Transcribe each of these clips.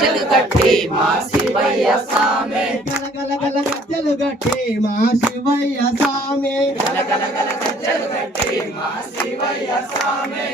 గజ్జలు కట్టి మా శివయ్య స్వామి గలగల గల గజ్జలు కట్టి మా శివయ్య స్వామి గలగల గల గజ్జలు కట్టి మా శివయ్య స్వామి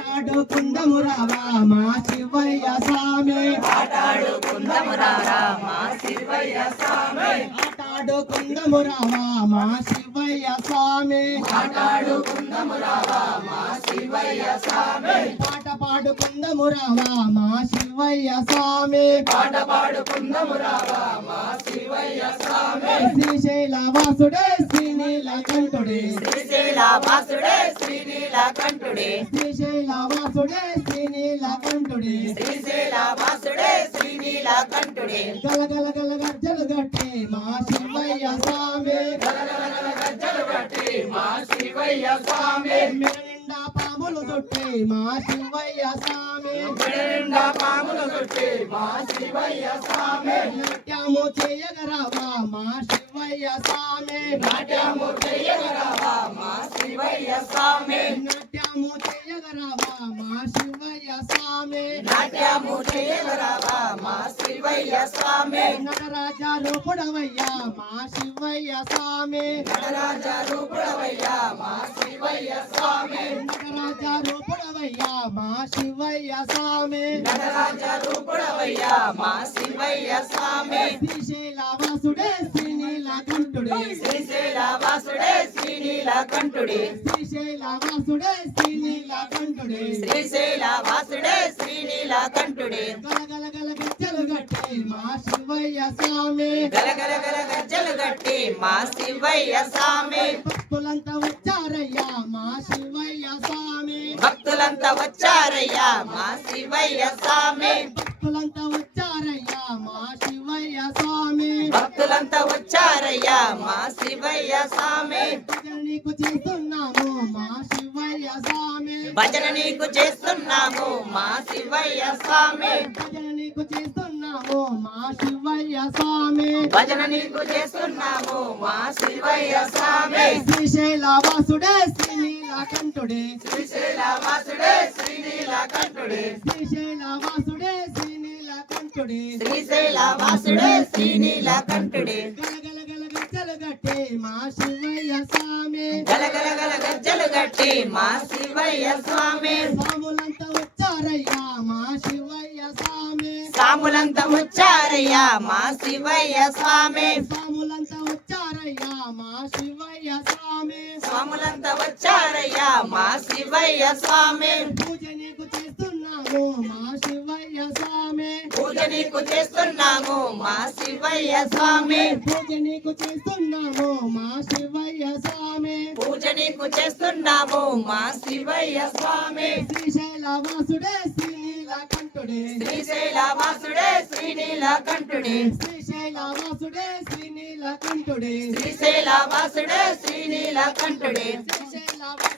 ఆటాడుకుందము రావా మా శివయ్య స్వామి ఆటాడుకుందము రారా మా శివయ్య స్వామి ఆటాడుకుందము రావా మా శివయ్య స్వామి ఆటాడుకుందము రావా మా శివయ్య స్వామి పాట పాడుకుందము రావా మా శివయ్య స్వామి పాట పాడుకుందము రావా మా శివయ్య స్వామి శ్రీశైలవాసుడే శ్రీనీలకంఠుడే శ్రీశైలవాసుడే శ్రీనీలకంఠుడే శ్రీశైలవాసుడే శ్రీనీలకంఠుడే శ్రీశైలవాసుడే శ్రీనీలకంఠుడే గలగల గల గజ్జలు గట్టి మా శివయ్య స్వామి గలగల గల గజ్జలు కట్టి మా శివయ్య స్వామి నిండా పాములు చుట్టి మా శివయ్య స్వామి నిండా పాములు చుట్టి మా శివయ్య స్వామి నాట్యము చేయగరావా మా శివయ్య స్వామి నాట్యము చెయ్యగరావా మా శివయ్య స్వామి నాట్యము చేయగరావా మా శివయ్య స్వామి నాట్యము చెయ్యగరావా మా శివయ్య స్వామి నటరాజ రూపుడవయ్యా మా శివయ్య స్వామి నటరాజ రూపుడవయ్యా మా శివయ్య స్వామి నటరాజ రూపుడవయ్యా మా శివయ్య స్వామి నటరాజ రూపుడవయ్యా మా శివయ్య స్వామి శ్రీశైలవాసుడే శ్రీనీలకంఠుడే శ్రీశైలవాసుడే శ్రీనీలకంఠుడే శ్రీశైలవాసుడే శ్రీనీలకంఠుడే శ్రీశైలవాసుడే శ్రీనీలకంఠుడే గలగల గల గజ్జలు గట్టి మా శివయ్య స్వామి గలగల గల గజ్జలు గట్టి మా శివయ్య స్వామి భక్తులంతా వచ్చారయ్యా మా శివయ్య స్వామి భక్తులంతా వచ్చారయ్యా మా శివయ్య స్వామి భక్తులంతా వచ్చారయ్యా మా శివయ్య స్వామి భక్తులంతా వచ్చారయ్యా మా శివయ్య స్వామి భజన నీకు చేస్తున్నాము మా శివయ్య స్వామి భజన నీకు చేస్తున్నాము మా శివయ్య స్వామి భజన నీకు చేస్తున్నాము మా శివయ్య స్వామి భజన నీకు చేస్తున్నాము మా శివయ్య స్వామి శ్రీశైలవాసుడే శ్రీనీలకంఠుడే శ్రీశైలవాసుడే శ్రీనీలకంఠుడే శ్రీశైలవాసుడే శ్రీనీలకంఠుడే శ్రీశైలవాసుడే శ్రీనీలకంఠుడే గలగల గల గజ్జలు గట్టి మా శివయ్య స్వామి గలగల గల గజ్జలు గట్టి మా శివయ్య స్వామి స్వాములంతా వచ్చారయ్యా మా శివయ్య స్వామి సాములంతా వచ్చారయ్యా మా శివయ్య స్వామి స్వాములంతా వచ్చారయ్యా మా శివయ్య స్వామి స్వాములంతా వచ్చారయ్యా మా శివయ్య స్వామి పూజ నీకు చేస్తున్నాము మా శివయ్య స్వామి పూజ నీకు చేస్తున్నాము మా శివయ్య స్వామి పూజ నీకు చేస్తున్నాము మా శివయ్య స్వామి పూజ నీకు చేస్తున్నాము మా శివయ్య స్వామి శ్రీశైలవాసుడే శ్రీనీలకంఠుడే శ్రీశైలవాసుడే శ్రీనీలకంఠుడే శ్రీశైలవాసుడే శ్రీనీలకంఠుడే శ్రీశైలవాసుడే శ్రీనీలకంఠుడే శ్రీశైలవాసుడే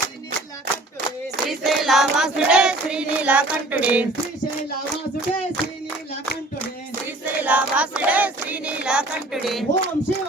శ్రీనీలకంఠుడే శ్రీశైలవాసుడే శ్రీనీలకంఠుడే శ్రీశైలవాసుడే శ్రీనీలకంఠుడే శ్రీశైలవాసుడే శ్రీనీలకంఠుడే ఓం శివ